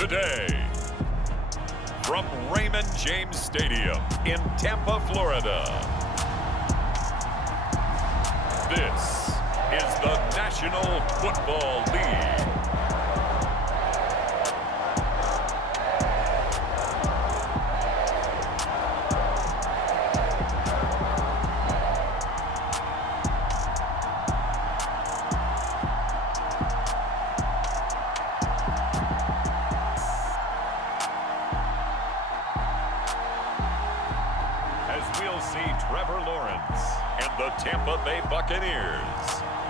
today. From Raymond James Stadium in Tampa, Florida. This is the National Football League. Trevor Lawrence and the Tampa Bay Buccaneers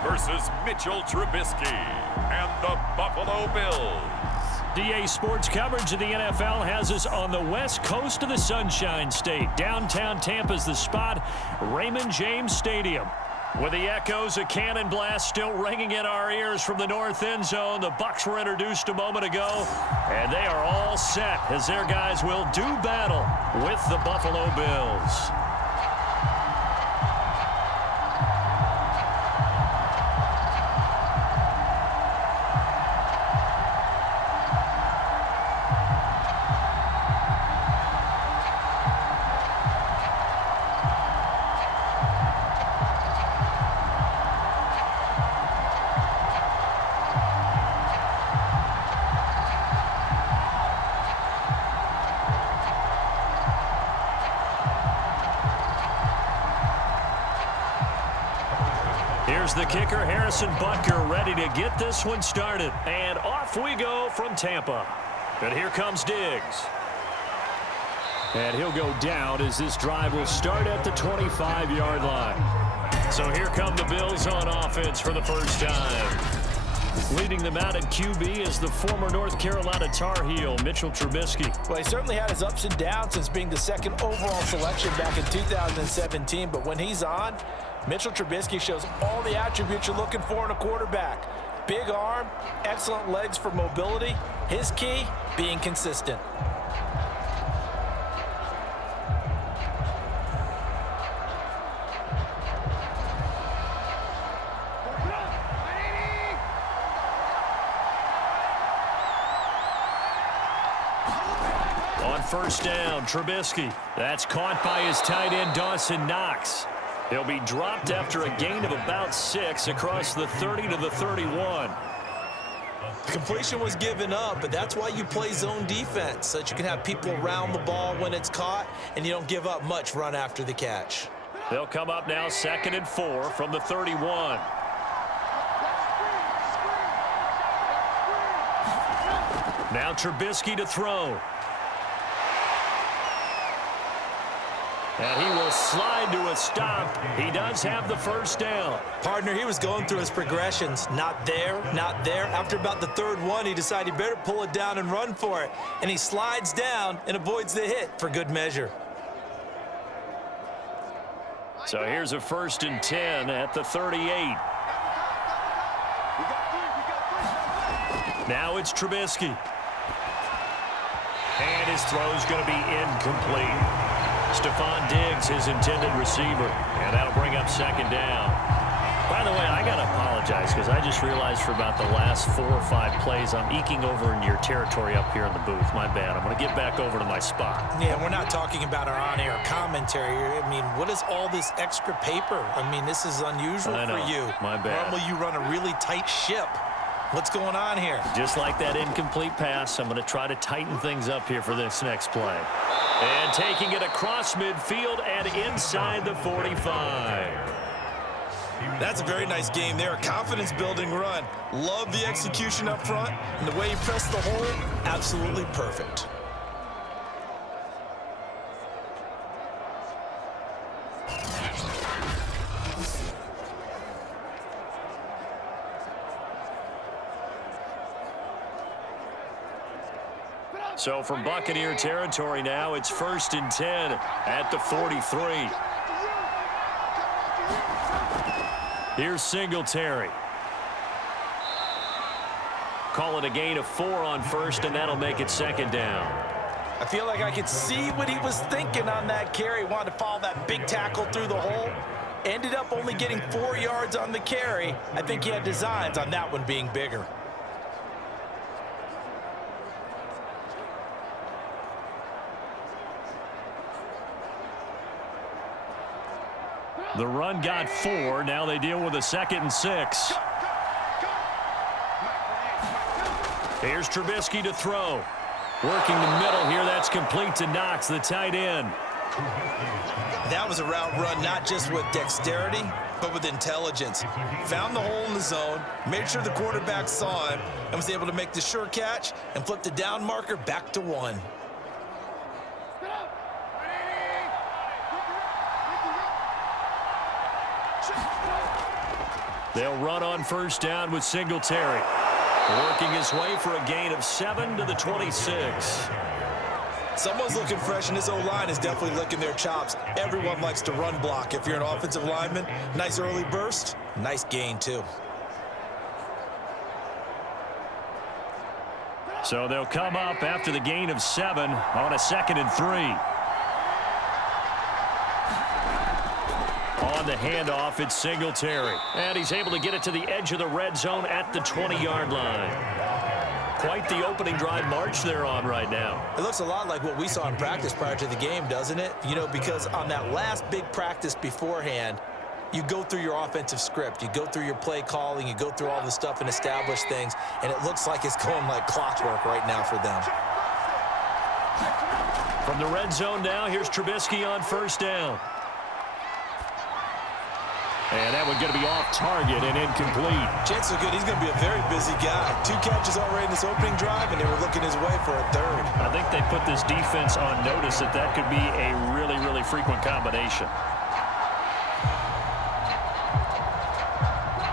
versus Mitchell Trubisky and the Buffalo Bills. DA Sports coverage of the NFL has us on the west coast of the Sunshine State. Downtown Tampa's the spot, Raymond James Stadium. With the echoes of cannon blast still ringing in our ears from the north end zone, the Bucs were introduced a moment ago, and they are all set as their guys will do battle with the Buffalo Bills. Here's the kicker, Harrison Butker, ready to get this one started. And off we go from Tampa. And here comes Diggs. And he'll go down as this drive will start at the 25-yard line. So here come the Bills on offense for the first time. Leading them out at QB is the former North Carolina Tar Heel, Mitchell Trubisky. Well, he certainly had his ups and downs since being the second overall selection back in 2017. But when he's on, Mitchell Trubisky shows all the attributes you're looking for in a quarterback. Big arm, excellent legs for mobility. His key, being consistent. On first down, Trubisky. That's caught by his tight end, Dawson Knox. He'll be dropped after a gain of about 6 across the 30 to the 31. The completion was given up, but that's why you play zone defense, so that you can have people around the ball when it's caught, and you don't give up much run after the catch. They'll come up now 2nd and 4 from the 31. Now Trubisky to throw. And he will slide to a stop. He does have the first down. Partner, he was going through his progressions. Not there, not there. After about the third one, he decided he better pull it down and run for it. And he slides down and avoids the hit for good measure. So here's a 1st and 10 at the 38. Now it's Trubisky. And his throw's going to be incomplete. Stephon Diggs, his intended receiver, and that'll bring up 2nd down. By the way, I got to apologize because I just realized for about the last 4 or 5 plays, I'm eking over in your territory up here in the booth. My bad. I'm going to get back over to my spot. Yeah, we're not talking about our on-air commentary. I mean, what is all this extra paper? I mean, this is unusual for you. My bad. Normally, you run a really tight ship. What's going on here? Just like that incomplete pass, I'm going to try to tighten things up here for this next play. And taking it across midfield and inside the 45. That's a very nice game there. A confidence-building run. Love the execution up front. And the way he pressed the hole, absolutely perfect. So from Buccaneer territory now, it's 1st and 10 at the 43. Here's Singletary. Call it a gain of 4 on 1st, and that'll make it 2nd down. I feel like I could see what he was thinking on that carry. Wanted to follow that big tackle through the hole. Ended up only getting 4 yards on the carry. I think he had designs on that one being bigger. The run got 4. Now they deal with a 2nd and 6. Here's Trubisky to throw. Working the middle here. That's complete to Knox, the tight end. That was a route run not just with dexterity, but with intelligence. Found the hole in the zone, made sure the quarterback saw him, and was able to make the sure catch and flip the down marker back to 1. They'll run on 1st down with Singletary. Working his way for a gain of 7 to the 26. Someone's looking fresh, and this O-line is definitely licking their chops. Everyone likes to run block. If you're an offensive lineman, nice early burst, nice gain too. So they'll come up after the gain of 7 on a 2nd and 3. On the handoff, it's Singletary. And he's able to get it to the edge of the red zone at the 20-yard line. Quite the opening drive march they're on right now. It looks a lot like what we saw in practice prior to the game, doesn't it? You know, because on that last big practice beforehand, you go through your offensive script. You go through your play calling. You go through all the stuff and establish things. And it looks like it's going like clockwork right now for them. From the red zone now, here's Trubisky on 1st down. And that one going to be off target and incomplete. Chances are good he's going to be a very busy guy. 2 catches already in this opening drive, and they were looking his way for a 3rd. I think they put this defense on notice that that could be a really, really frequent combination.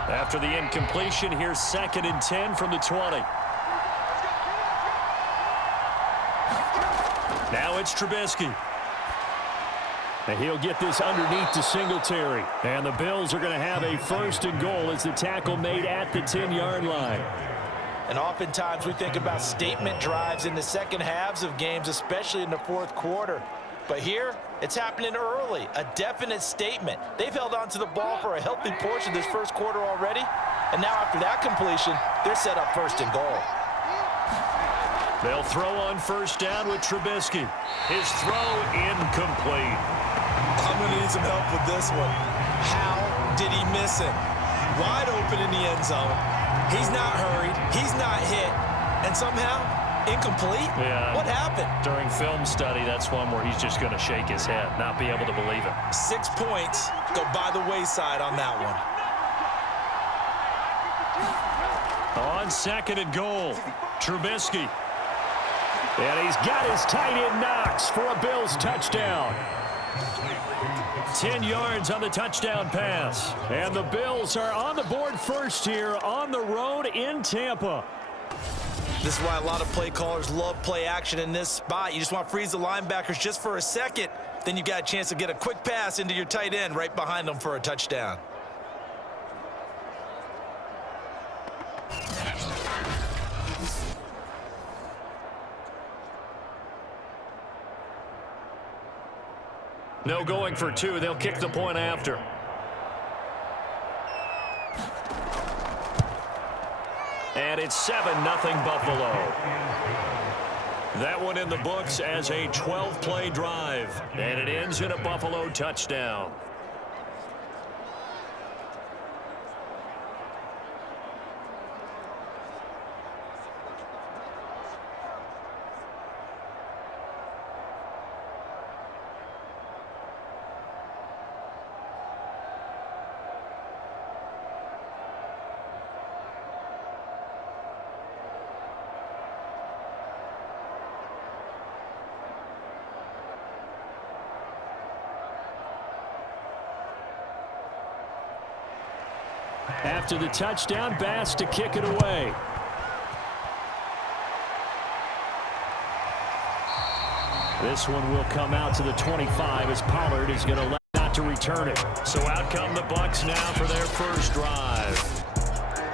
After the incompletion, here's 2nd and 10 from the 20. Now it's Trubisky. And he'll get this underneath to Singletary. And the Bills are going to have a 1st and goal as the tackle made at the 10-yard line. And oftentimes we think about statement drives in the second halves of games, especially in the 4th quarter. But here, it's happening early, a definite statement. They've held on to the ball for a healthy portion of this 1st quarter already. And now after that completion, they're set up 1st and goal. They'll throw on 1st down with Trubisky. His throw incomplete. I'm going to need some help with this one. How did he miss it? Wide open in the end zone. He's not hurried. He's not hit. And somehow, incomplete? Yeah. What happened? During film study, that's one where he's just going to shake his head, not be able to believe it. 6 points go by the wayside on that one. On 2nd and goal, Trubisky. And he's got his tight end Knox for a Bills touchdown. 10 yards on the touchdown pass. And the Bills are on the board first here on the road in Tampa. This is why a lot of play callers love play action in this spot. You just want to freeze the linebackers just for a second. Then you got a chance to get a quick pass into your tight end right behind them for a touchdown. No going for 2. They'll kick the point after. And it's 7-0 Buffalo. That one in the books as a 12-play drive. And it ends in a Buffalo touchdown. After the touchdown, Bass to kick it away. This one will come out to the 25 as Pollard is going to let not to return it. So out come the Bucs now for their first drive.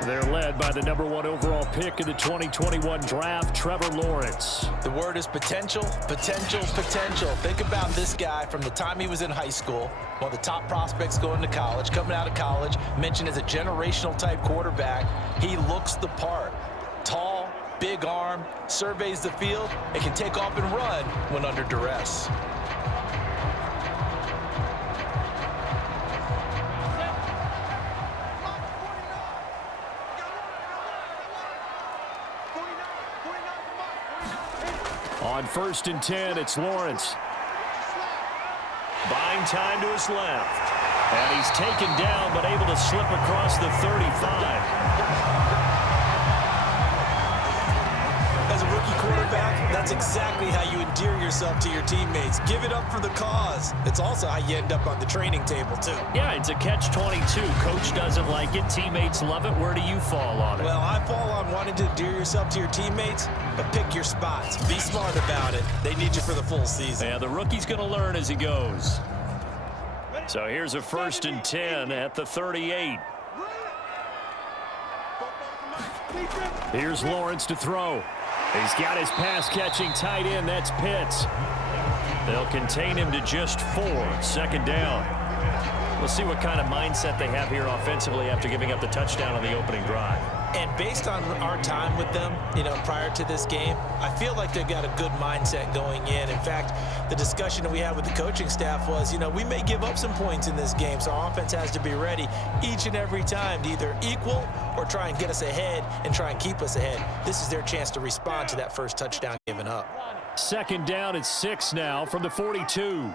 They're led by the #1 overall pick in the 2021 draft, Trevor Lawrence. The word is potential, potential, potential. Think about this guy from the time he was in high school, one of the top prospects going to college, coming out of college, mentioned as a generational type quarterback. He looks the part. Tall, big arm, surveys the field, and can take off and run when under duress. On 1st and 10, it's Lawrence. Buying time to his left. And he's taken down, but able to slip across the 35. As a rookie quarterback, that's exactly how you endear yourself to your teammates. Give it up for the cause. It's also how you end up on the training table, too. Yeah, it's a catch-22. Coach doesn't like it. Teammates love it. Where do you fall on it? Well, I fall on wanting to endear yourself to your teammates, but pick your spots. Be smart about it. They need you for the full season. Yeah, the rookie's going to learn as he goes. So here's a 1st and 10 at the 38. Here's Lawrence to throw. He's got his pass-catching tight end. That's Pitts. They'll contain him to just 4. 2nd down. We'll see what kind of mindset they have here offensively after giving up the touchdown on the opening drive. And based on our time with them, prior to this game, I feel like they've got a good mindset going in. In fact, the discussion that we had with the coaching staff was, we may give up some points in this game, so our offense has to be ready each and every time to either equal or try and get us ahead and try and keep us ahead. This is their chance to respond to that first touchdown given up. 2nd down at 6 now from the 42.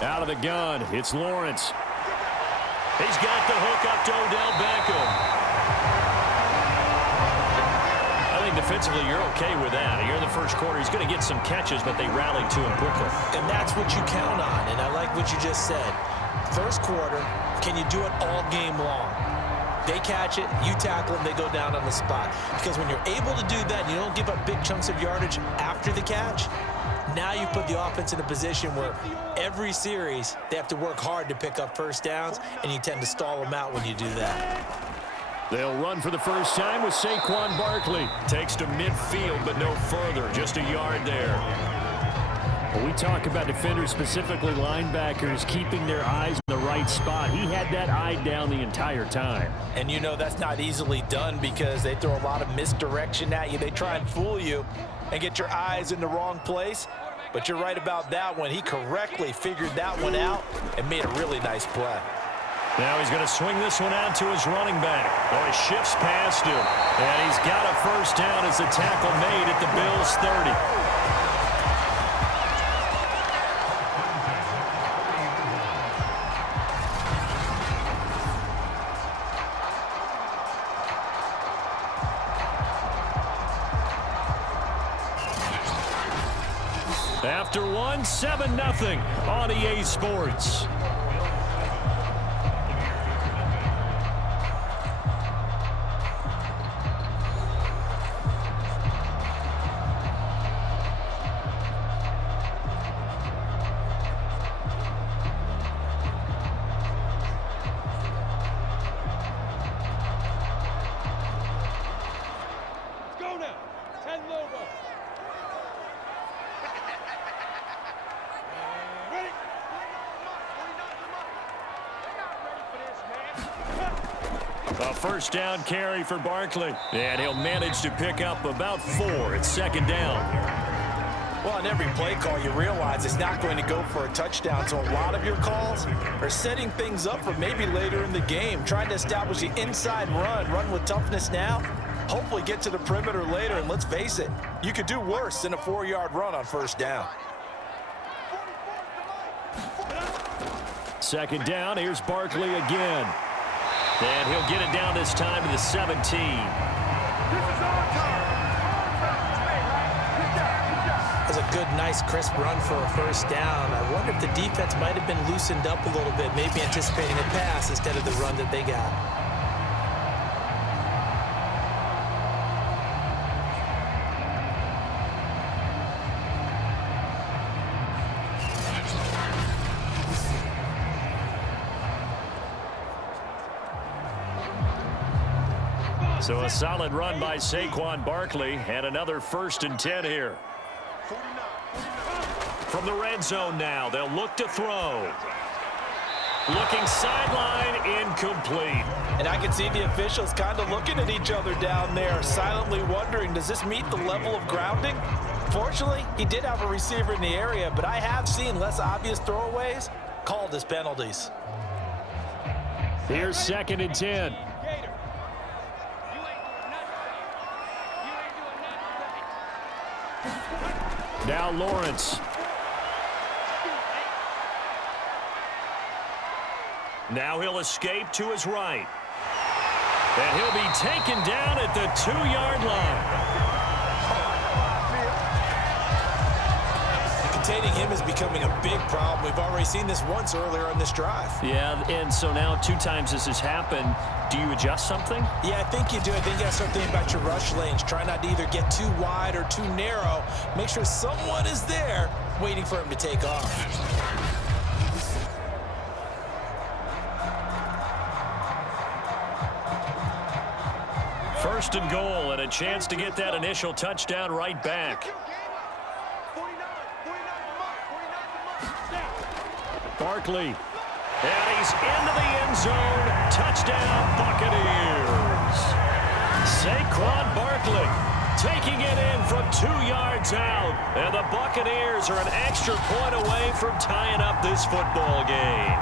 Out of the gun, it's Lawrence. He's got the hook up to Odell Beckham. I think defensively you're okay with that. Here in the first quarter, he's going to get some catches, but they rallied to him quickly. And that's what you count on, and I like what you just said. First quarter, can you do it all game long? They catch it, you tackle them, they go down on the spot. Because when you're able to do that, you don't give up big chunks of yardage after the catch. Now you put the offense in a position where every series they have to work hard to pick up first downs, and you tend to stall them out when you do that. They'll run for the first time with Saquon Barkley. Takes to midfield, but no further. Just a yard there. When we talk about defenders, specifically linebackers, keeping their eyes in the right spot, he had that eye down the entire time. And that's not easily done because they throw a lot of misdirection at you. They try and fool you and get your eyes in the wrong place. But you're right about that one. He correctly figured that one out and made a really nice play. Now he's going to swing this one out to his running back. Oh, he shifts past him. And he's got a first down as the tackle made at the Bills' 30. After 7-0 on EA Sports. A first down carry for Barkley. And he'll manage to pick up about 4. It's 2nd down. Well, on every play call, you realize it's not going to go for a touchdown. So a lot of your calls are setting things up for maybe later in the game, trying to establish the inside run with toughness now, hopefully get to the perimeter later. And let's face it, you could do worse than a 4-yard run on first down. 2nd down, here's Barkley again. And he'll get it down this time to the 17. That's a good, nice, crisp run for a first down. I wonder if the defense might have been loosened up a little bit, maybe anticipating a pass instead of the run that they got. So a solid run by Saquon Barkley and another 1st and 10 here. From the red zone now, they'll look to throw. Looking sideline, incomplete. And I can see the officials kind of looking at each other down there, silently wondering, does this meet the level of grounding? Fortunately, he did have a receiver in the area, but I have seen less obvious throwaways called as penalties. Here's 2nd and 10. Now Lawrence. Now he'll escape to his right. And he'll be taken down at the 2-yard line. Containing him is becoming a big problem. We've already seen this once earlier on this drive. Yeah, and so now 2 times this has happened. Do you adjust something? Yeah, I think you do. I think you got to start thinking about your rush lanes. Try not to either get too wide or too narrow. Make sure someone is there waiting for him to take off. First and goal, and a chance to get that initial touchdown right back. Barkley. And he's into the end zone. Touchdown, Buccaneers. Saquon Barkley taking it in from 2 yards out. And the Buccaneers are an extra point away from tying up this football game.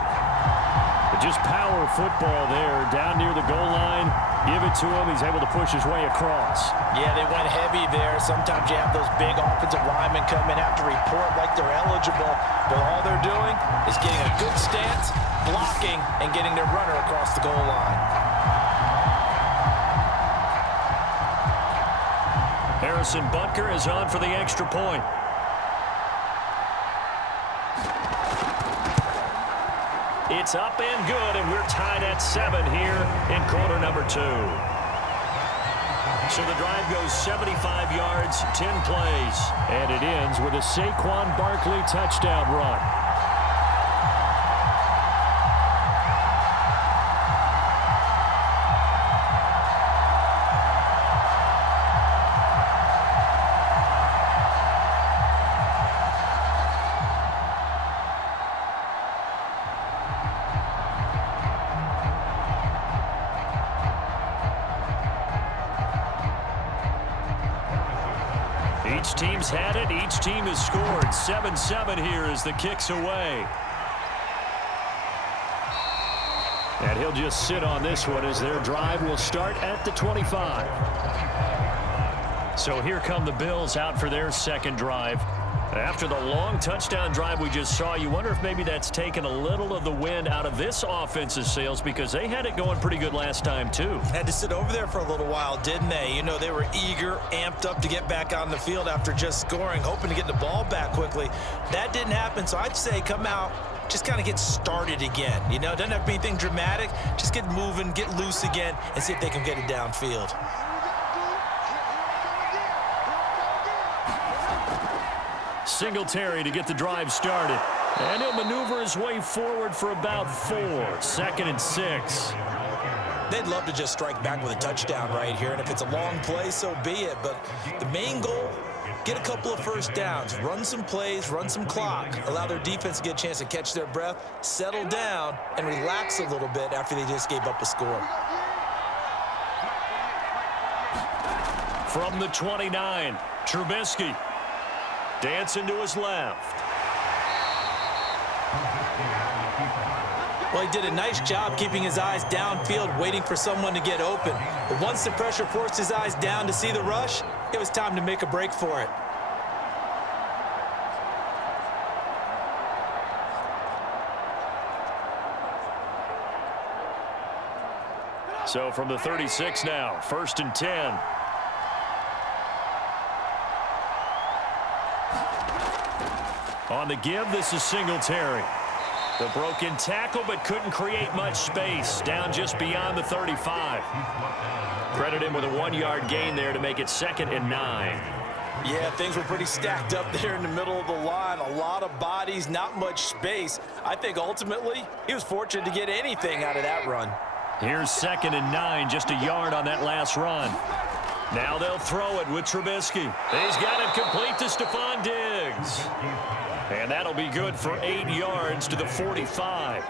But just power football there down near the goal line. Give it to him. He's able to push his way across. Yeah, they went heavy there. Sometimes you have those big offensive linemen come in, have to report like they're eligible. But all they're doing is getting a good stance, blocking, and getting their runner across the goal line. Harrison Butker is on for the extra point. It's up and good, and we're tied at 7 here in quarter number 2. So the drive goes 75 yards, 10 plays. And it ends with a Saquon Barkley touchdown run. Each team's had it. Each team has scored. 7-7 here as the kick's away. And he'll just sit on this one as their drive will start at the 25. So here come the Bills out for their second drive. After the long touchdown drive we just saw, you wonder if maybe that's taken a little of the wind out of this offense's sails because they had it going pretty good last time too. Had to sit over there for a little while, didn't they? You know, they were eager, amped up to get back on the field after just scoring, hoping to get the ball back quickly. That didn't happen, so I'd say come out, just kind of get started again. You know, it doesn't have to be anything dramatic. Just get moving, get loose again, and see if they can get it downfield. Singletary to get the drive started. And he'll maneuver his way forward for about 4. 2nd and 6. They'd love to just strike back with a touchdown right here, and if it's a long play, so be it. But the main goal, get a couple of first downs, run some plays, run some clock, allow their defense to get a chance to catch their breath, settle down, and relax a little bit after they just gave up a score. From the 29, Trubisky. Dancing to his left. Well, he did a nice job keeping his eyes downfield, waiting for someone to get open. But once the pressure forced his eyes down to see the rush, it was time to make a break for it. So from the 36 now, 1st and 10. On the give, this is Singletary. The broken tackle, but couldn't create much space. Down just beyond the 35. Credit him with a 1-yard gain there to make it 2nd and 9. Yeah, things were pretty stacked up there in the middle of the line. A lot of bodies, not much space. I think ultimately he was fortunate to get anything out of that run. Here's 2nd and 9, just a yard on that last run. Now they'll throw it with Trubisky. He's got it complete to Stephon Diggs. And that'll be good for 8 yards to the 45.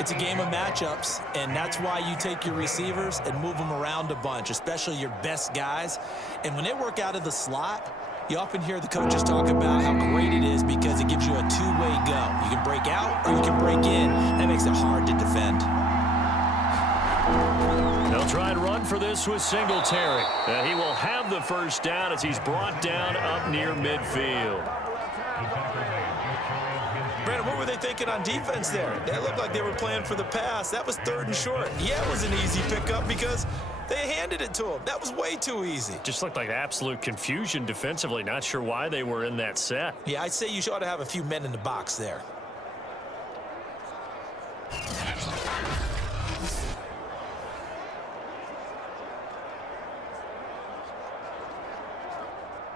It's a game of matchups, and that's why you take your receivers and move them around a bunch, especially your best guys. And when they work out of the slot, you often hear the coaches talk about how great it is because it gives you a two-way go. You can break out or you can break in. That makes it hard to defend. They'll They'll try and run for this with Singletary. And he will have the first down as he's brought down up near midfield. Brandon, what were they thinking on defense there? That looked like they were playing for the pass. That was 3rd and short. Yeah, it was an easy pickup because they handed it to him. That was way too easy. Just looked like absolute confusion defensively. Not sure why they were in that set. Yeah, I'd say you ought to have a few men in the box there.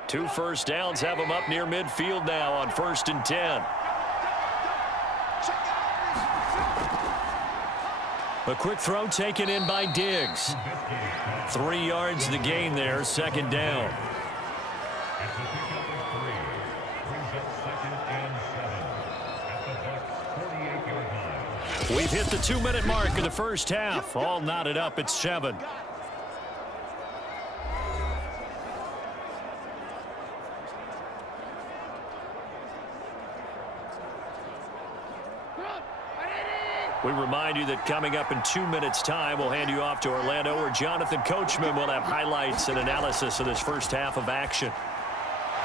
Two first downs have them up near midfield now on 1st and 10. A quick throw taken in by Diggs. 3 yards the gain there, 2nd down. We've hit the 2-minute mark of the first half. All knotted up at 7. We remind you that coming up in 2 minutes' time, we'll hand you off to Orlando, where Jonathan Coachman will have highlights and analysis of this first half of action.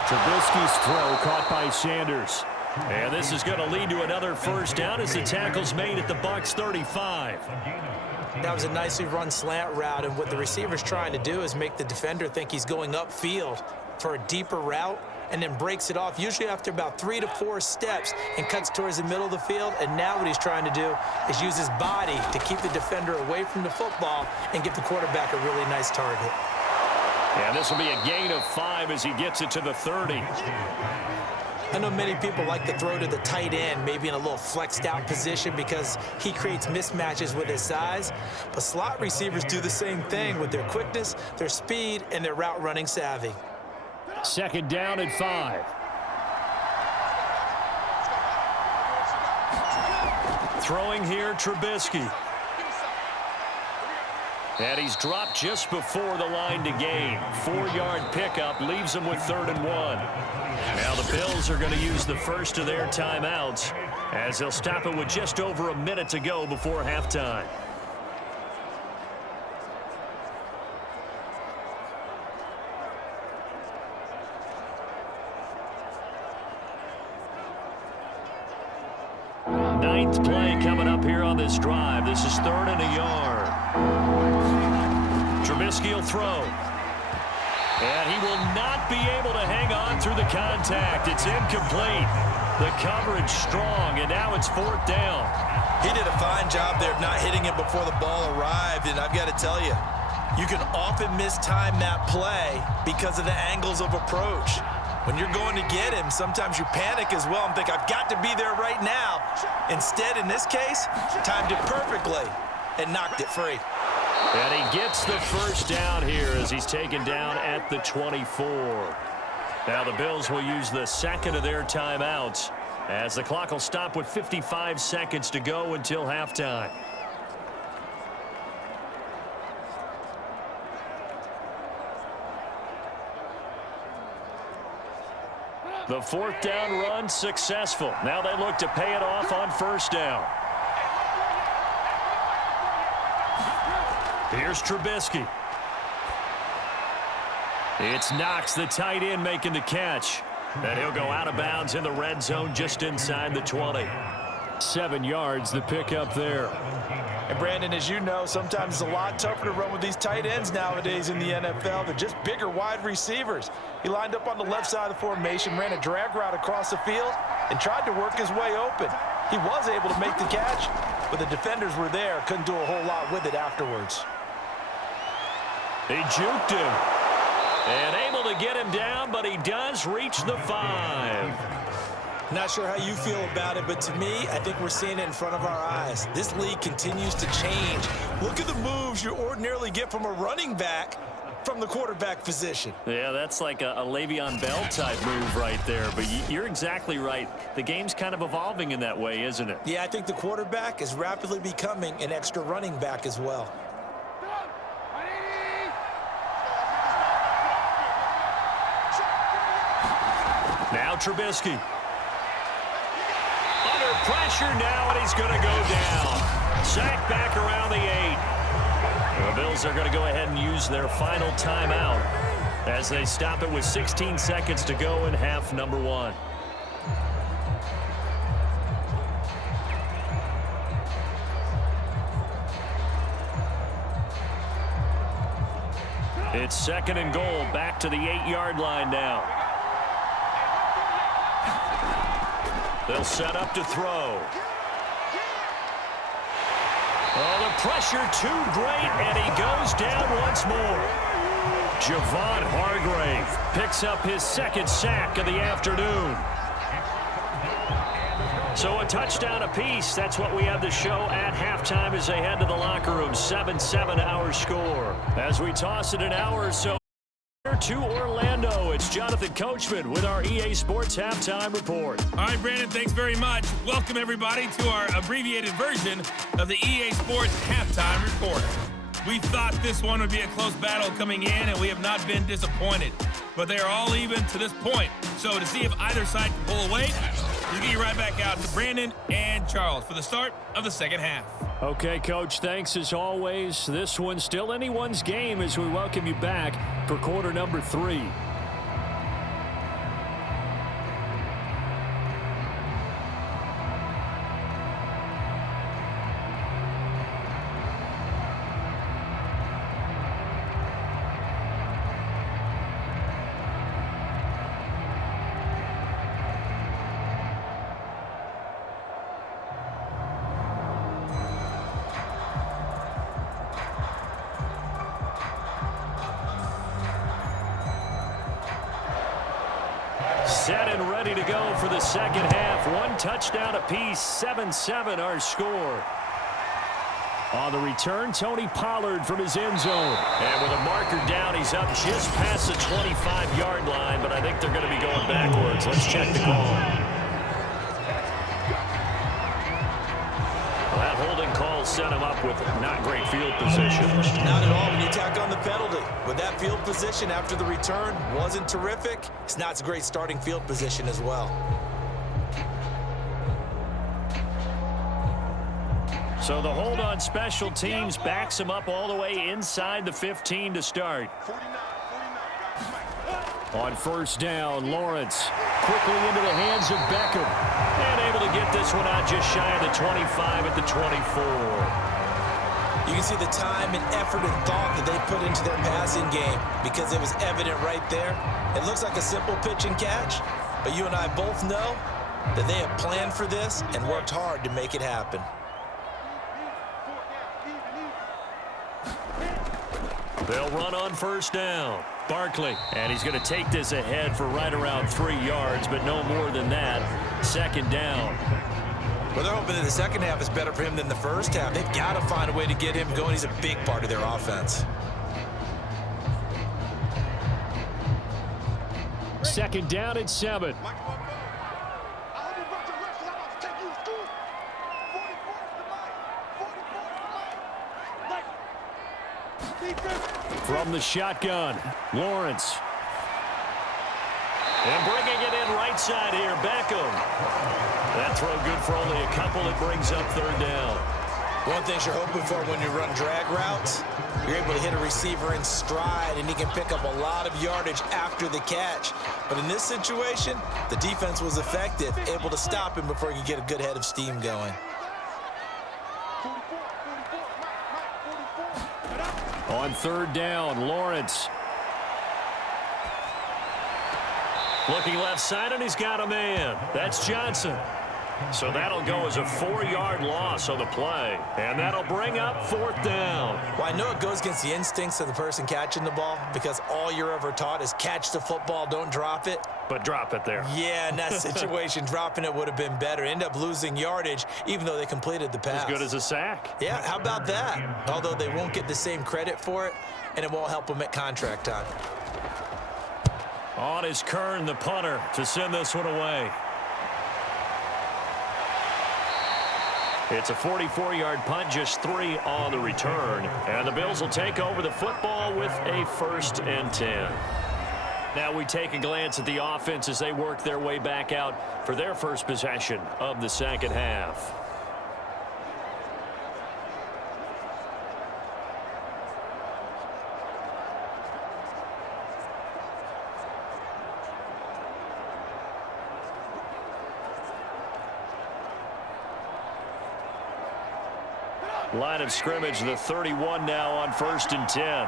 Trubisky's throw caught by Sanders. And this is going to lead to another first down as the tackle's made at the Bucs 35. That was a nicely run slant route, and what the receiver's trying to do is make the defender think he's going upfield for a deeper route, and then breaks it off, usually after about 3 to 4 steps, and cuts towards the middle of the field. And now what he's trying to do is use his body to keep the defender away from the football and give the quarterback a really nice target. And this will be a gain of 5 as he gets it to the 30. I know many people like to throw to the tight end, maybe in a little flexed out position because he creates mismatches with his size. But slot receivers do the same thing with their quickness, their speed, and their route running savvy. 2nd down and 5. Throwing here, Trubisky. And he's dropped just before the line to gain. 4-yard pickup leaves him with 3rd and 1. Now the Bills are going to use the first of their timeouts as they'll stop it with just over a minute to go before halftime. Ninth play coming up here on this drive. This is 3rd and a yard. Trubisky will throw. And he will not be able to hang on through the contact. It's incomplete. The coverage strong, and now it's 4th down. He did a fine job there of not hitting it before the ball arrived, and I've got to tell you, you can often mistime that play because of the angles of approach. When you're going to get him, sometimes you panic as well and think, I've got to be there right now. Instead, in this case, timed it perfectly and knocked it free. And he gets the first down here as he's taken down at the 24. Now the Bills will use the 2nd of their timeouts as the clock will stop with 55 seconds to go until halftime. The 4th down run successful. Now they look to pay it off on 1st down. Here's Trubisky. It's Knox, the tight end, making the catch. And he'll go out of bounds in the red zone just inside the 20. 7 yards, the pickup there. And Brandon, as you know, sometimes it's a lot tougher to run with these tight ends nowadays in the NFL. They're just bigger wide receivers. He lined up on the left side of the formation, ran a drag route across the field, and tried to work his way open. He was able to make the catch, but the defenders were there, couldn't do a whole lot with it afterwards. He juked him. And able to get him down, but he does reach the 5. Not sure how you feel about it, but to me, I think we're seeing it in front of our eyes. This league continues to change. Look at the moves you ordinarily get from a running back from the quarterback position. Yeah, that's like a Le'Veon Bell type move right there. But you're exactly right. The game's kind of evolving in that way, isn't it? Yeah, I think the quarterback is rapidly becoming an extra running back as well. Now Trubisky. Under pressure now, and he's going to go down. Sacked back around the 8. The Bills Bills are going to go ahead and use their final timeout as they stop it with 16 seconds to go in half number 1. It's 2nd and goal, back to the 8-yard line now. They'll set up to throw. Oh, the pressure too great, and he goes down once more. Javon Hargrave picks up his 2nd sack of the afternoon. So a touchdown apiece. That's what we have the show at halftime as they head to the locker room. 7-7 our score. As we toss it an hour or so to Orlando, it's Jonathan Coachman with our EA Sports Halftime Report. All right, Brandon, thanks very much. Welcome, everybody, to our abbreviated version of the EA Sports Halftime Report. We thought this one would be a close battle coming in, and we have not been disappointed. But they are all even to this point. So to see if either side can pull away, let's get you right back out to Brandon and Charles for the start of the second half. Okay, Coach, thanks as always. This one's still anyone's game as we welcome you back for quarter number 3. Set and ready to go for the second half. 1 touchdown apiece, 7-7 our score. On the return, Tony Pollard from his end zone. And with a marker down, he's up just past the 25-yard line, but I think they're going to be going backwards. Let's check the call. That holding call set him up with not great field position. Not at all when you tack on the penalty. But that field position after the return wasn't terrific. It's not a great starting field position as well. So the hold on special teams backs him up all the way inside the 15 to start. On first down, Lawrence quickly into the hands of Beckham. And able to get this one out just shy of the 25 at the 24. You can see the time and effort and thought that they put into their passing game because it was evident right there. It looks like a simple pitch and catch, but you and I both know that they have planned for this and worked hard to make it happen. They'll run on first down. Barkley, and he's going to take this ahead for right around 3 yards, but no more than that. 2nd down. Well, they're hoping that the second half is better for him than the first half. They've got to find a way to get him going. He's a big part of their offense. 2nd down at 7. From the shotgun, Lawrence. And bringing it in right side here, Beckham. That throw good for only a couple. It brings up 3rd down. One thing you're hoping for when you run drag routes, you're able to hit a receiver in stride, and he can pick up a lot of yardage after the catch. But in this situation, the defense was effective, able to stop him before he could get a good head of steam going. On 3rd down, Lawrence. Looking left side, and he's got a man. That's Johnson. So that'll go as a 4-yard loss on the play. And that'll bring up 4th down. Well, I know it goes against the instincts of the person catching the ball because all you're ever taught is catch the football, don't drop it. But drop it there. Yeah, in that situation, dropping it would have been better. End up losing yardage, even though they completed the pass. As good as a sack. Yeah, how about that? Although they won't get the same credit for it, and it won't help them at contract time. On is Kern, the punter, to send this one away. It's a 44-yard punt, just 3 on the return. And the Bills will take over the football with a 1st and 10. Now we take a glance at the offense as they work their way back out for their first possession of the second half. Line of scrimmage, the 31 now on 1st and 10.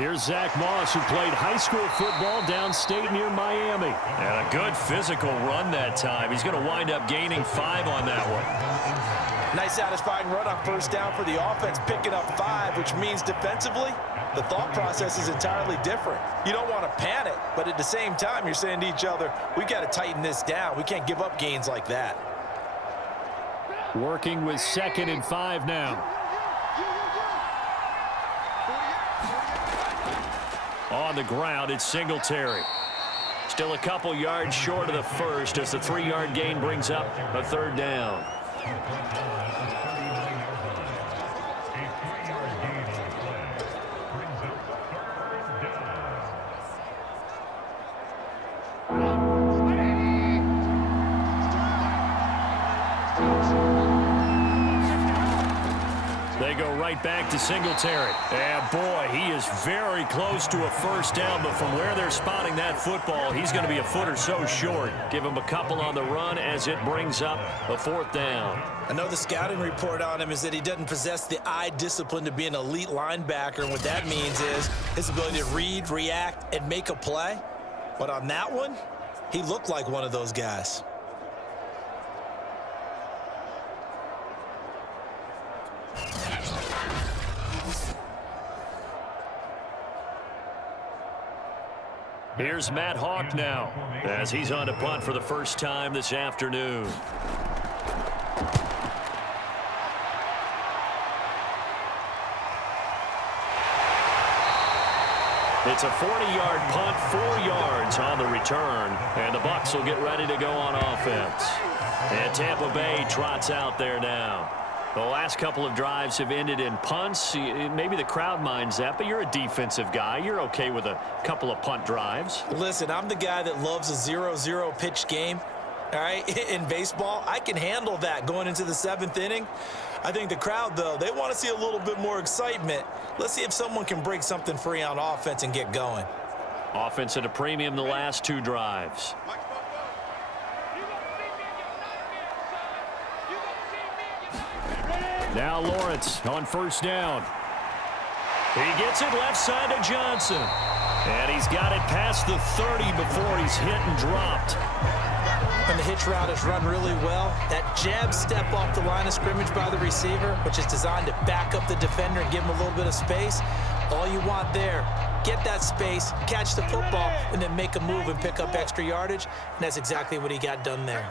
Here's Zach Moss, who played high school football downstate near Miami. And a good physical run that time. He's going to wind up gaining 5 on that one. Nice satisfying run on 1st down for the offense, picking up 5, which means defensively, the thought process is entirely different. You don't want to panic, but at the same time, you're saying to each other, we've got to tighten this down. We can't give up gains like that. Working with 2nd and 5 now. On the ground, it's Singletary. Still a couple yards short of the first as the 3-yard gain brings up a 3rd down. They go right back to Singletary. And boy, he is very close to a 1st down, but from where they're spotting that football, he's going to be a foot or so short. Give him a couple on the run as it brings up a 4th down. I know the scouting report on him is that he doesn't possess the eye discipline to be an elite linebacker, and what that means is his ability to read, react, and make a play. But on that one, he looked like one of those guys. Here's Matt Hawk now as he's on to punt for the first time this afternoon. It's a 40-yard punt, 4 yards on the return, and the Bucs will get ready to go on offense. And Tampa Bay trots out there now. The last couple of drives have ended in punts. Maybe the crowd minds that, but you're a defensive guy. You're okay with a couple of punt drives. Listen, I'm the guy that loves a 0-0 pitch game. All right, in baseball, I can handle that going into the 7th inning. I think the crowd, though, they want to see a little bit more excitement. Let's see if someone can break something free on offense and get going. Offense at a premium the last 2 drives. Now Lawrence on 1st down. He gets it left side to Johnson. And he's got it past the 30 before he's hit and dropped. And the hitch route is run really well. That jab step off the line of scrimmage by the receiver, which is designed to back up the defender and give him a little bit of space. All you want there, get that space, catch the football, and then make a move and pick up extra yardage. And that's exactly what he got done there.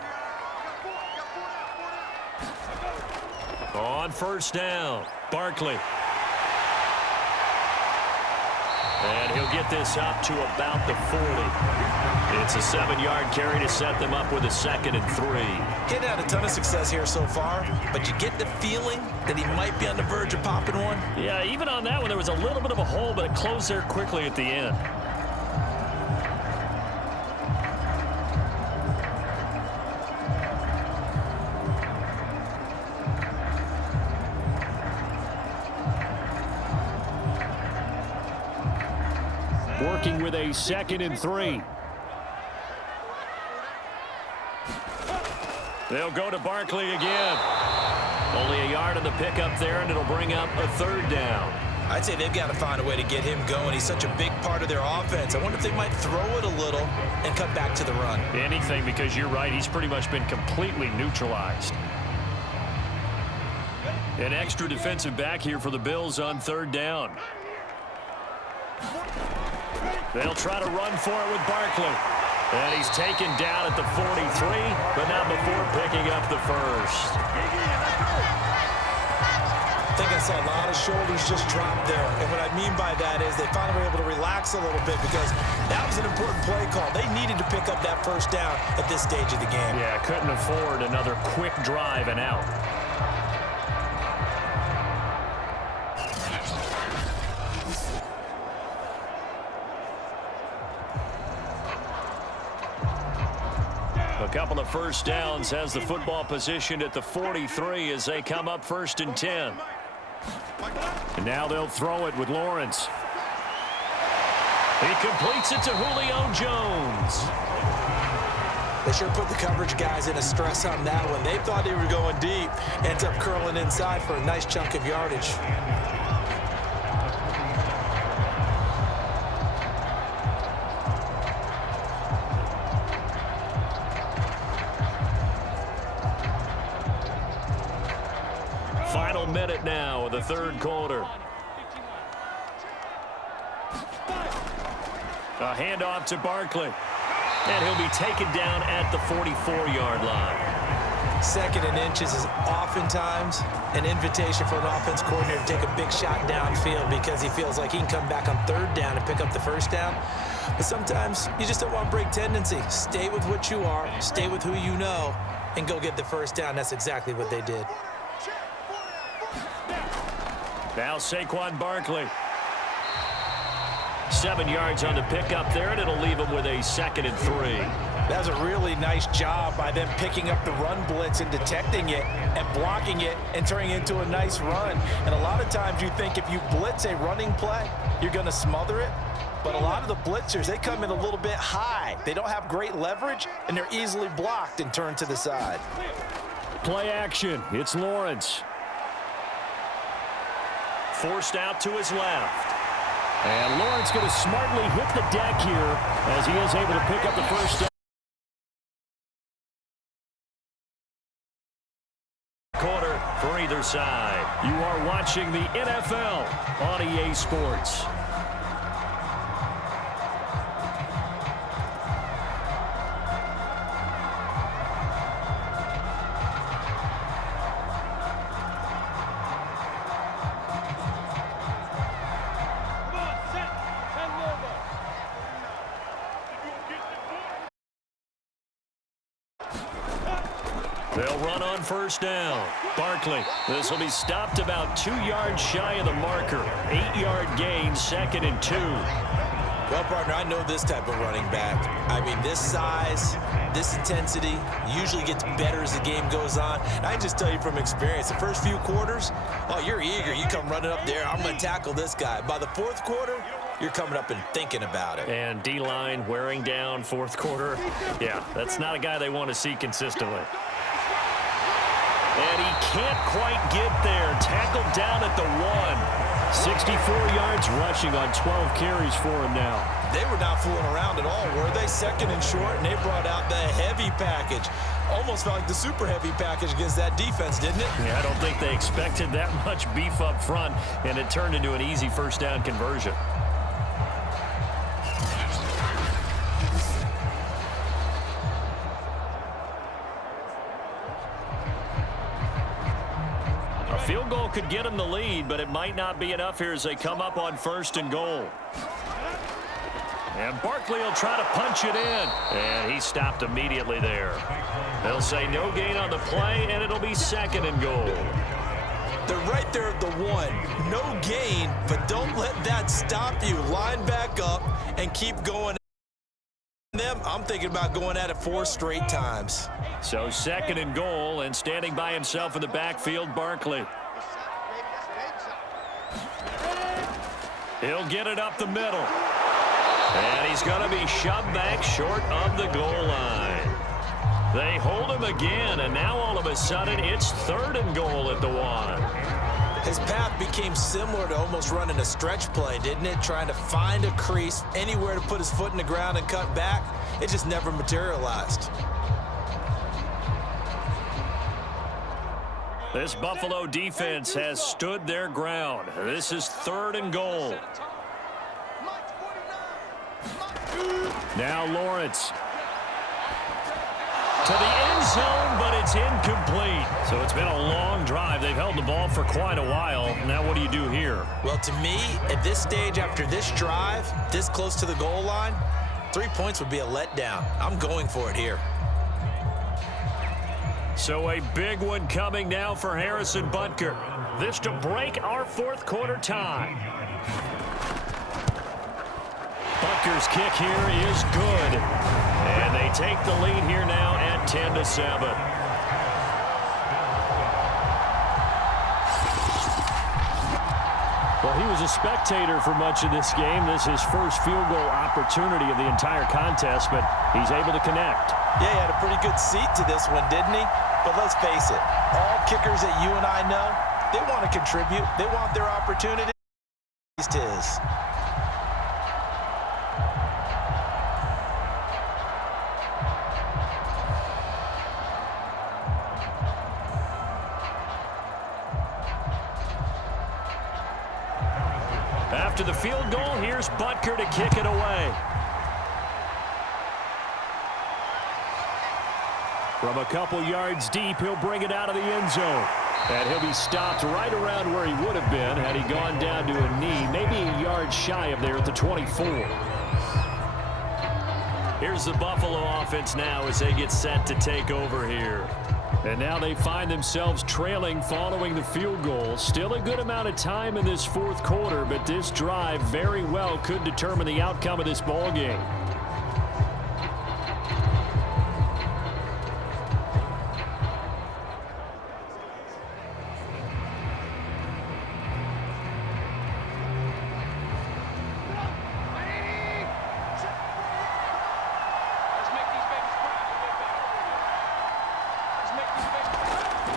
On 1st down, Barkley. And he'll get this up to about the 40. It's a 7-yard carry to set them up with a 2nd and 3. He's had a ton of success here so far, but you get the feeling that he might be on the verge of popping one. Yeah, even on that one, there was a little bit of a hole, but it closed there quickly at the end. Working with a 2nd and 3. They'll go to Barkley again. Only a yard on the pickup there, and it'll bring up a 3rd down. I'd say they've got to find a way to get him going. He's such a big part of their offense. I wonder if they might throw it a little and cut back to the run. Anything, because you're right. He's pretty much been completely neutralized. An extra defensive back here for the Bills on 3rd down. They'll try to run for it with Barkley. And he's taken down at the 43, but not before picking up the 1st. I think I saw a lot of shoulders just drop there. And what I mean by that is they finally were able to relax a little bit because that was an important play call. They needed to pick up that 1st down at this stage of the game. Yeah, couldn't afford another quick drive and out. A couple of 1st downs has the football positioned at the 43 as they come up 1st and 10. And now they'll throw it with Lawrence. He completes it to Julio Jones. They sure put the coverage guys in a stress on that one. They thought they were going deep. Ends up curling inside for a nice chunk of yardage. Final minute now of the third quarter. A handoff to Barkley. And he'll be taken down at the 44-yard line. Second and inches is oftentimes an invitation for an offense coordinator to take a big shot downfield because he feels like he can come back on third down and pick up the first down. But sometimes you just don't want to break tendency. Stay with what you are, stay with who you know, and go get the first down. That's exactly what they did. Now Saquon Barkley. 7 yards on the pickup there, and it'll leave him with a 2nd and 3. That was a really nice job by them picking up the run blitz and detecting it and blocking it and turning it into a nice run. And a lot of times you think if you blitz a running play, you're going to smother it. But a lot of the blitzers, they come in a little bit high. They don't have great leverage, and they're easily blocked and turned to the side. Play action. It's Lawrence. Forced out to his left. And Lawrence going to smartly hit the deck here as he is able to pick up the first down. Quarter for either side. You are watching the NFL on EA Sports. They'll run on first down. Barkley. This will be stopped about 2 yards shy of the marker. 8-yard gain, 2nd and 2. Well, partner, I know this type of running back. I mean, this size, this intensity usually gets better as the game goes on. And I can just tell you from experience, the first few quarters, oh, you're eager. You come running up there, I'm going to tackle this guy. By the fourth quarter, you're coming up and thinking about it. And D-line wearing down fourth quarter. Yeah, that's not a guy they want to see consistently. And he can't quite get there. Tackled down at the 1. 64 yards rushing on 12 carries for him now. They were not fooling around at all, were they? 2nd and short, and they brought out the heavy package. Almost felt like the super heavy package against that defense, didn't it? Yeah, I don't think they expected that much beef up front, and it turned into an easy first down conversion. Field goal could get him the lead, but it might not be enough here as they come up on 1st and goal. And Barkley will try to punch it in. And he stopped immediately there. They'll say no gain on the play, and it'll be 2nd and goal. They're right there at the 1. No gain, but don't let that stop you. Line back up and keep going. I'm thinking about going at it 4 straight times. So 2nd and goal, and standing by himself in the backfield, Barkley. He'll get it up the middle. And he's going to be shoved back short of the goal line. They hold him again, and now all of a sudden it's 3rd and goal at the 1. His path became similar to almost running a stretch play, didn't it? Trying to find a crease, anywhere to put his foot in the ground and cut back. It just never materialized. This Buffalo defense has stood their ground. This is 3rd and goal. Now Lawrence. To the end zone, but it's incomplete. So it's been a long drive. They've held the ball for quite a while. Now what do you do here? Well, to me, at this stage, after this drive, this close to the goal line, 3 points would be a letdown. I'm going for it here. So a big one coming now for Harrison Butker. This to break our 4th quarter tie. Butker's kick here is good. And they take the lead here now at 10-7. Well, he was a spectator for much of this game. This is his first field goal opportunity of the entire contest, but he's able to connect. Yeah, he had a pretty good seat to this one, didn't he? But let's face it, all kickers that you and I know, they want to contribute. They want their opportunity. It's his. After the field goal, here's Butker to kick it away. From a couple yards deep, he'll bring it out of the end zone. And he'll be stopped right around where he would have been had he gone down to a knee, maybe a yard shy of there at the 24. Here's the Buffalo offense now as they get set to take over here. And now they find themselves trailing following the field goal. Still a good amount of time in this fourth quarter, but this drive very well could determine the outcome of this ball game.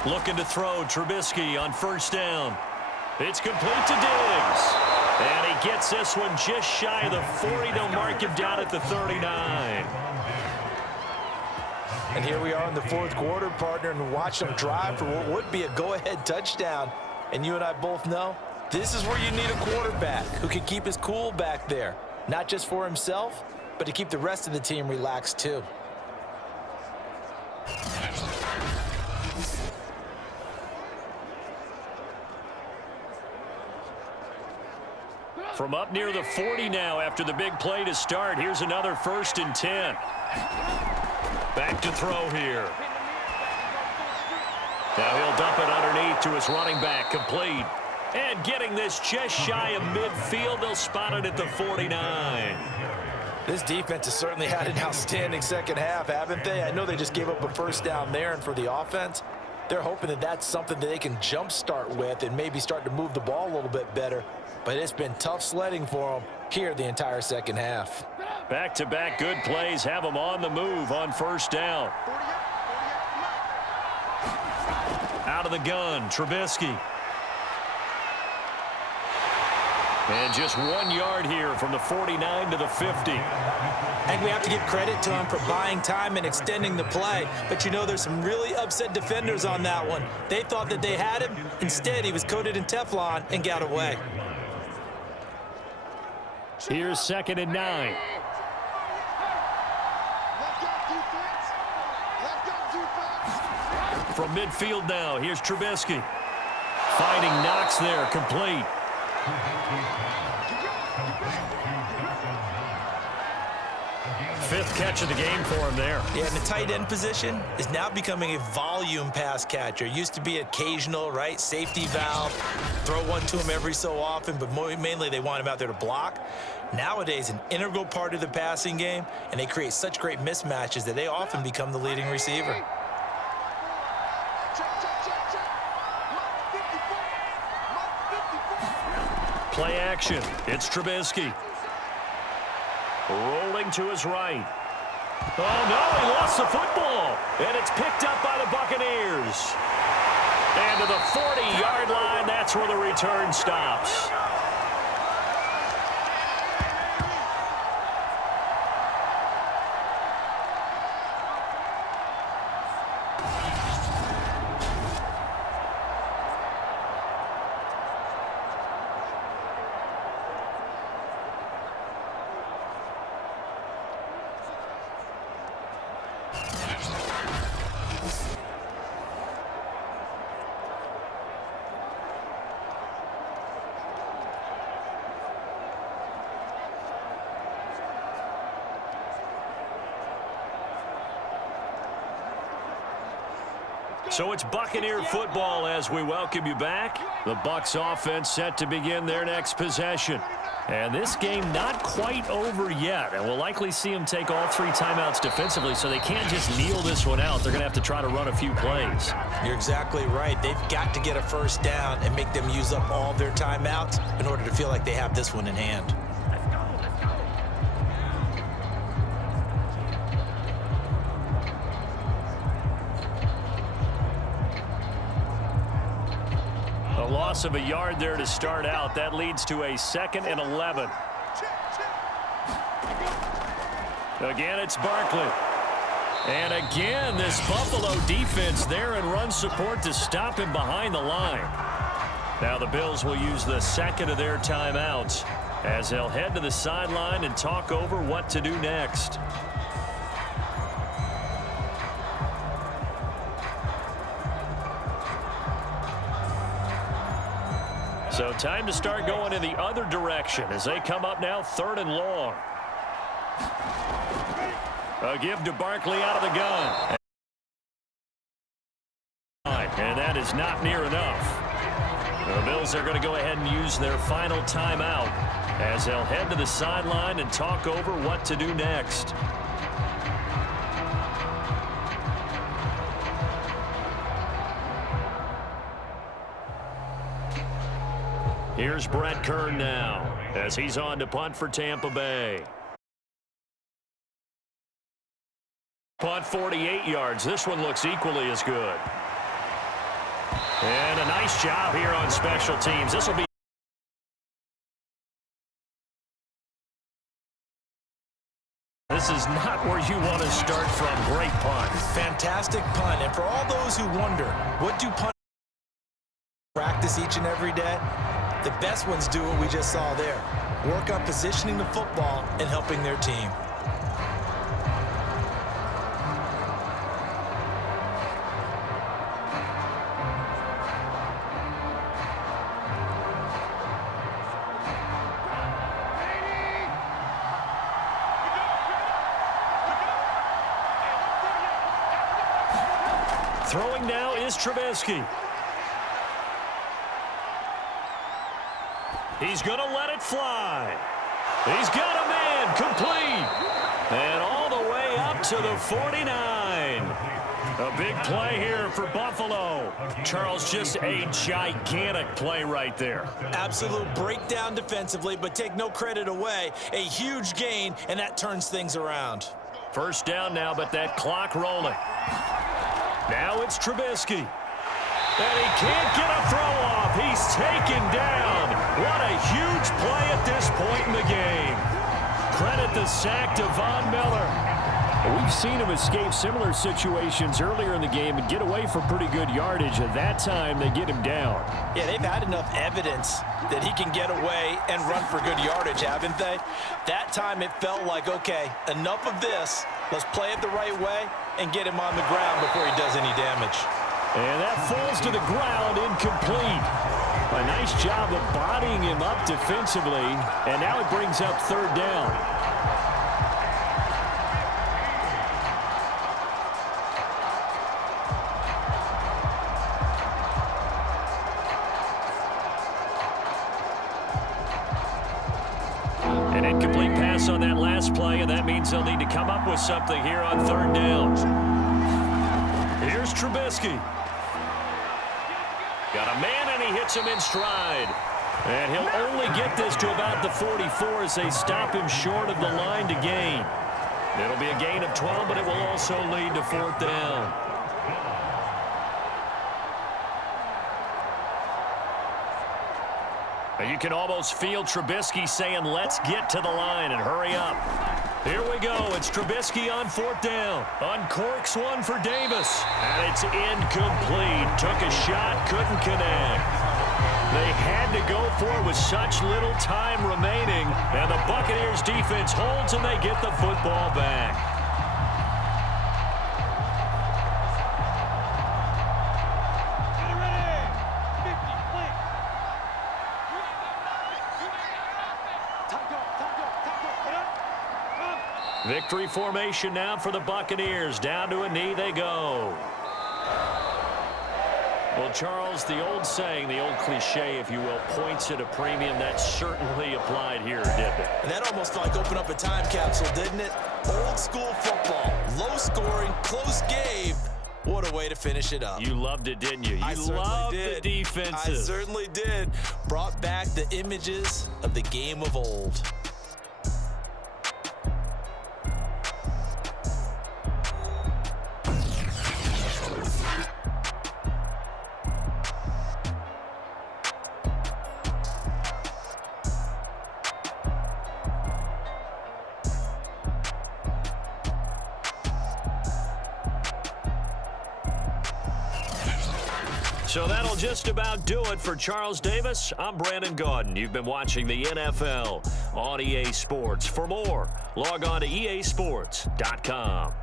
Looking to throw, Trubisky on first down. It's complete to Diggs. And he gets this one just shy of the 40. They'll mark him down at the 39. And here we are in the fourth quarter, partner, and watch them drive for what would be a go-ahead touchdown. And you and I both know this is where you need a quarterback who can keep his cool back there. Not just for himself, but to keep the rest of the team relaxed too. From up near the 40 now after the big play to start. Here's another 1st and 10. Back to throw here. Now he'll dump it underneath to his running back. Complete. And getting this just shy of midfield. They'll spot it at the 49. This defense has certainly had an outstanding second half, haven't they? I know they just gave up a first down there, and for the offense, they're hoping that that's something that they can jumpstart with and maybe start to move the ball a little bit better. But it's been tough sledding for them here the entire second half. Back-to-back good plays have them on the move on first down. Out of the gun, Trubisky. And just 1 yard here from the 49 to the 50. I think we have to give credit to him for buying time and extending the play. But you know, there's some really upset defenders on that one. They thought that they had him. Instead, he was coated in Teflon and got away. Here's 2nd and 9. From midfield now, here's Trubisky. Finding Knox there, complete. Fifth catch of the game for him there. Yeah, and the tight end position is now becoming a volume pass catcher. Used to be occasional, right? Safety valve. Throw one to him every so often, but mainly they want him out there to block. Nowadays, an integral part of the passing game, and they create such great mismatches that they often become the leading receiver. Play action. It's Trubisky. Rolling to his right. Oh, no, he lost the football. And it's picked up by the Buccaneers. And to the 40-yard line, that's where the return stops. So it's Buccaneer football as we welcome you back. The Bucs offense set to begin their next possession. And this game not quite over yet. And we'll likely see them take all 3 timeouts defensively, so they can't just kneel this one out. They're going to have to try to run a few plays. You're exactly right. They've got to get a first down and make them use up all their timeouts in order to feel like they have this one in hand. A loss of a yard there to start out. That leads to a 2nd and 11. Again, it's Barkley. And again, this Buffalo defense there in run support to stop him behind the line. Now the Bills will use the 2nd of their timeouts as they'll head to the sideline and talk over what to do next. So time to start going in the other direction as they come up now 3rd and long. A give to Barkley out of the gun. And that is not near enough. The Bills are going to go ahead and use their final timeout as they'll head to the sideline and talk over what to do next. Here's Brett Kern now as he's on to punt for Tampa Bay. Punt 48 yards. This one looks equally as good. And a nice job here on special teams. This will be This is not where you want to start from. Great punt. Fantastic punt. And for all those who wonder, what do punt practice each and every day? The best ones do what we just saw there. Work on positioning the football and helping their team. Throwing now is Trubisky. He's going to let it fly. He's got a man complete. And all the way up to the 49. A big play here for Buffalo. Charles, just a gigantic play right there. Absolute breakdown defensively, but take no credit away. A huge gain, and that turns things around. First down now, but that clock rolling. Now it's Trubisky. And he can't get a throw off. He's taken down. What a huge play at this point in the game. Credit the sack to Von Miller. We've seen him escape similar situations earlier in the game and get away for pretty good yardage. At that time, they get him down. Yeah, they've had enough evidence that he can get away and run for good yardage, haven't they? That time it felt like, okay, enough of this. Let's play it the right way and get him on the ground before he does any damage. And that falls to the ground, incomplete. A nice job of bodying him up defensively, and now it brings up 3rd down. An incomplete pass on that last play, and that means they'll need to come up with something here on 3rd down. Here's Trubisky. Got a man, and he hits him in stride. And he'll only get this to about the 44 as they stop him short of the line to gain. It'll be a gain of 12, but it will also lead to 4th down. And you can almost feel Trubisky saying, let's get to the line and hurry up. Here we go. It's Trubisky on 4th down. Uncorks one for Davis. And it's incomplete. Took a shot, couldn't connect. They had to go for it with such little time remaining. And the Buccaneers defense holds and they get the football back. Victory formation now for the Buccaneers. Down to a knee they go. Well, Charles, the old saying, the old cliche, if you will, points at a premium, that certainly applied here, didn't it? And that almost like opened up a time capsule, didn't it? Old school football, low scoring, close game. What a way to finish it up. You loved it, didn't you? You loved the defenses. I certainly did. Brought back the images of the game of old. So that'll just about do it for Charles Davis. I'm Brandon Gaudin. You've been watching the NFL on EA Sports. For more, log on to easports.com.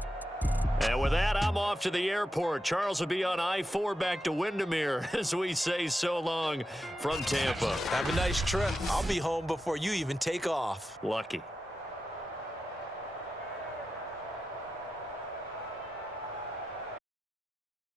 And with that, I'm off to the airport. Charles will be on I-4 back to Windermere as we say so long from Tampa. Have a nice trip. I'll be home before you even take off. Lucky.